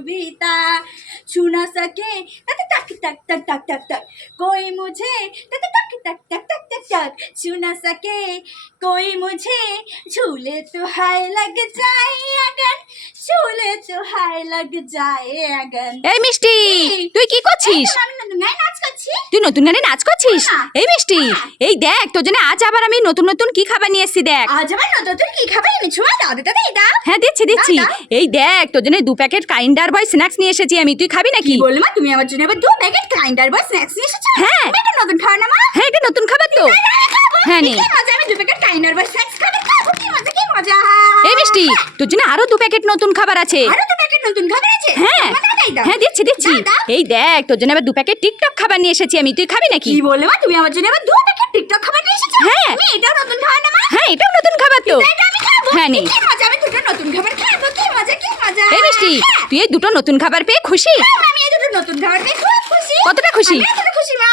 बीता छू ना सके तक तक तक तक तक तक तक कोई मुझे तक तक तक तक तक तक तक छू ना सके कोई मुझे झूले तो हाय लग जाए अगन झूले तो हाय लग जाए अगन এই মিষ্টি তুই কি করছিস আমি নতুন গায়ে নাচ করছি তুই নতুন গানে নাচ করছিস। এই মিষ্টি। এই দেখ তোর জন্য আজ আবার আমি নতুন নতুন কি খাবার নিয়ে এসেছি দেখ। আজ আমার নতুন কি খাবার এনেছো? দাদা দাদা এটা হ্যাঁ দিচ্ছি দিচ্ছি। এই দেখ তোর জন্য দু প্যাকেট কাইন্ডার বয় স্ন্যাক্স নিয়ে এসেছি আমি। তুই খাবি নাকি? বললে মা? তুমি আমার জন্য আবার দু প্যাকেট গ্রাইন্ডার বয় স্ন্যাক্স নিয়ে এসেছ? হ্যাঁ। এটা নতুন খাওয়া না মা? হ্যাঁ এটা নতুন খাবার তো। হ্যাঁ, নে। আমি দু প্যাকেট গ্রাইন্ডার বয় স্ন্যাক্স খাব খাব। কি মজা কি মজা? এই মিষ্টি তোর জন্য আরও দু প্যাকেট নতুন খাবার আছে। আরও দু প্যাকেট নতুন খাবার আছে? হ্যাঁ। দাও। হ্যাঁ দিচ্ছি দিচ্ছি। এই দেখ তোর জন্য আবার দু প্যাকেট টিকটক খাবার নিয়ে এসেছি আমি। তুই খাবি নাকি? কি বলে মা তুমি আমার জন্য আবার দু প্যাকেট টিকটক খাবার নিয়ে এসেছ? হ্যাঁ। আমি এটাও নতুন খাবার না মা? হ্যাঁ এটাও নতুন খাবার তো। হ্যাঁ, নে। কি মজা আমি দুটো নতুন খাবার খাব কি মজা কি মজা। এই মিষ্টি হ্যাঁ। তুই এই দুটো নতুন খাবার পেয়ে খুশি? হ্যাঁ, আমি এই দুটো নতুন খাবার পেয়ে খুব খুশি। কতটা খুশি? খুশি মা।